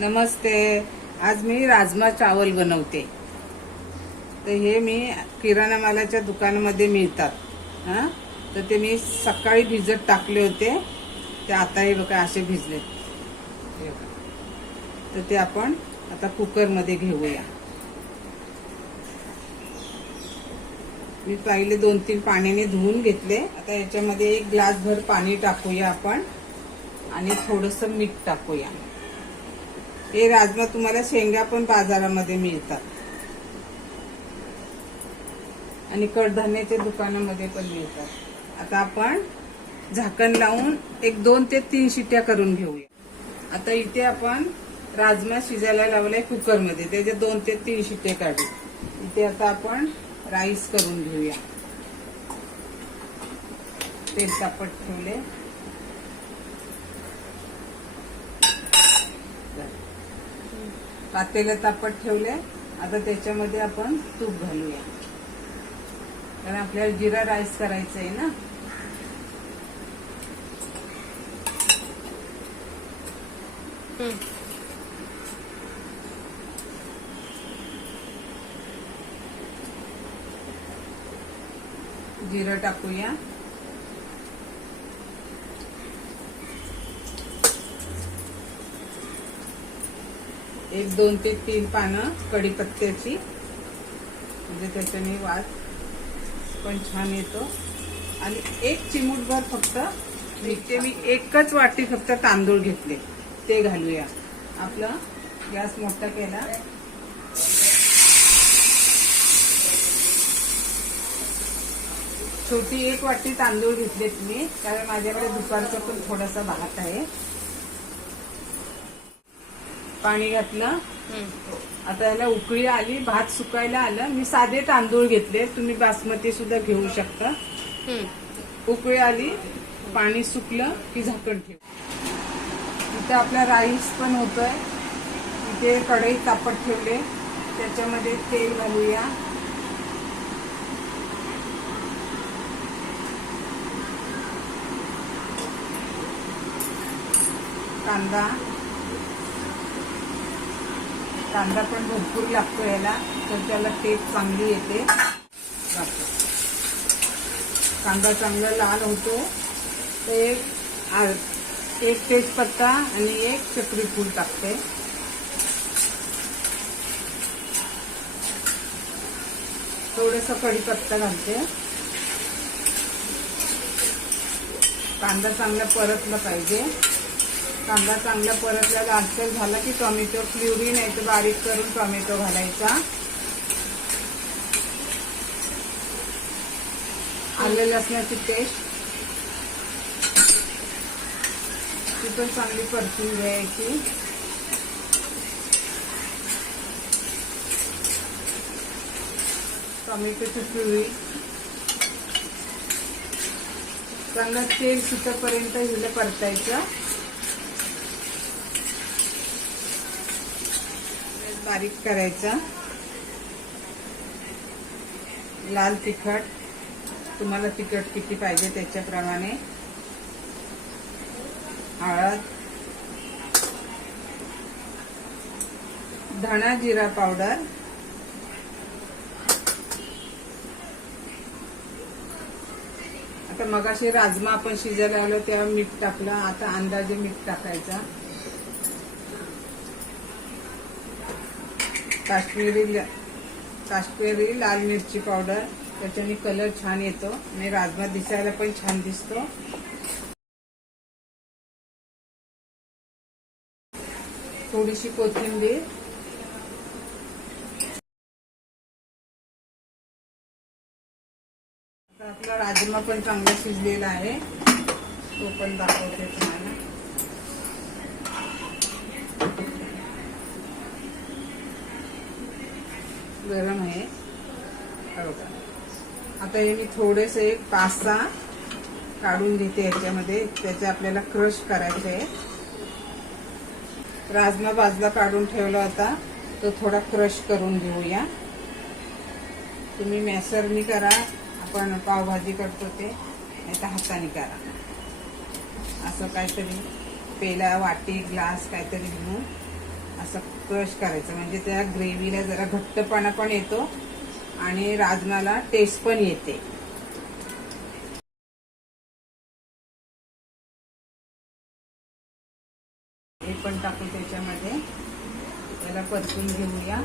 नमस्ते. आज मी राजमा चावल बनवते. तर हे मी किराणा मालाच्या दुकानामध्ये मिळतात. तर ते मी सकाळी भिजत टाकले होते. ते आता हे बघा असे भिजले. तर ते आपण आता कुकरमध्ये घेऊया. मी पहिले 2-3 पाण्याने धुवून घेतले. आता याच्यामध्ये 1 ग्लास भर पाणी टाकूया आपण आणि थोडंसं मीठ टाकूया. हे राजमा तुम्हाला शेंगा पण बाजारामध्ये मिळतात आणि कडधान्याच्या दुकानामध्ये पण मिळतात. आता आपण झाकण लावून 1-2 ते 3 शिट्ट्या करून घेऊया. आता इथे आपण राजमा शिजायला लावलाय कुकरमध्ये. त्याचे 2 ते 3 शिट्टे काढू. इथे आता आपण राईस करून घेऊया. तेल तापत ठेवले. पातेलं तापत ठेवले. आता त्याच्यामध्ये आपण तूप घालूया, कारण आपल्याला जिरा राईस करायचं आहे ना. जिरं टाकूया. एक 2 ते 3 पानं कढीपत्त्याची, म्हणजे त्याच्याने वास पण छान येतो. आणि 1 चिमूटभर फक्त इथे मी 1च वाटी फक्त तांदूळ घेतले, ते घालूया. आपला गॅस मोठा केला. छोटी 1 वाटी तांदूळ घेतलेत मी, कारण माझ्याकडे दुपारचा पण थोडासा भात आहे. पाणी घातलं. आता याला उकळी आली, भात सुकायला आलं. मी साधे तांदूळ घेतले, तुम्ही बासमती सुद्धा घेऊ शकता. उकळी आली, पाणी सुकलं की झाकण ठेव. इथे आपला राईस पण होतोय. इथे कढई तापत ठेवले, त्याच्यामध्ये तेल घालूया. कांदा पण भरपूर लागतो याला, तर त्याला टेस्ट चांगली येते. कांदा चांगला लाल होतो. तर एक तेजपत्ता आणि 1 चक्री फूल टाकते. थोडंसं कढीपत्ता घालते. कांदा चांगला परतला पाहिजे. कांदा चांगला परतला लालसर झाला की टोमॅटो प्युरी नाही तर बारीक करून टोमॅटो घालायचा. आलं लसणाची पेस्ट ती पण चांगली परतून घ्यायची. टोमॅटोची प्युरी चांगलं तेल सुटेपर्यंत हिला परतायचं. बारीक करायचा. लाल तिखट, तुम्हाला तिखट किती पाहिजे त्याच्याप्रमाणे. हळद, धणा जिरा पावडर, आता मगाशी राजमा आपण शिजायला आलो तेव्हा मीठ टाकलं. आता अंदाजे मीठ टाकायचा. काश्मीरी लाल मिरची पावडर, त्याच्याने कलर छान येतो आणि राजमा दिसायला पण छान दिसतो. थोडीशी कोथिंबीर. आपला राजमा पण चांगला शिजलेला आहे, तो पण दाखवते तुम्हाला. गरम आहे. आता हे मी थोडेसे 5-6 काढून घेते याच्यामध्ये. त्याचे आपल्याला क्रश करायचे आहे. राजमा बाजूला काढून ठेवला होता, तो थोडा क्रश करून घेऊया. तुम्ही मॅशरनी करा, आपण पावभाजी करतो ते, नाही तर हाताने करा. असं काहीतरी पेला, वाटी, ग्लास काहीतरी घेऊन असं क्रश करायचं, म्हणजे त्या ग्रेव्हीला जरा घट्टपणा पण येतो आणि राजमाला टेस्ट पण येते. हे पण टाकू त्याच्यामध्ये, त्याला परतून घेऊया.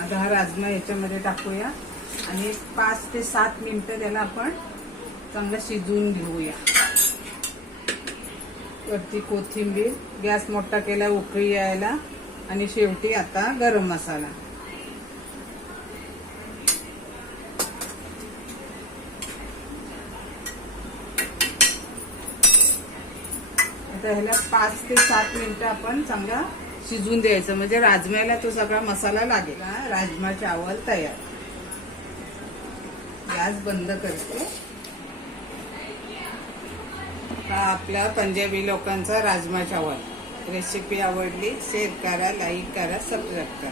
आता हा राजमा याच्यामध्ये टाकूया आणि 5 ते 7 मिनिटं त्याला आपण चांगलं शिजवून घेऊया. वरती कोथिंबीर, गॅस मोठा केला उकळी यायला, आणि शेवटी आता गरम मसाला. आता ह्याला 5 ते 7 मिनिटं आपण चांगला शिजवून द्यायचं, म्हणजे राजम्याला तो सगळा मसाला लागेल. राजमा चावल तयार. गॅस बंद करते. हा आपल्या पंजाबी लोकांचा राजमा चावल. रेसिपी आवडली शेअर करा, लाईक करा, सबस्क्राईब करा.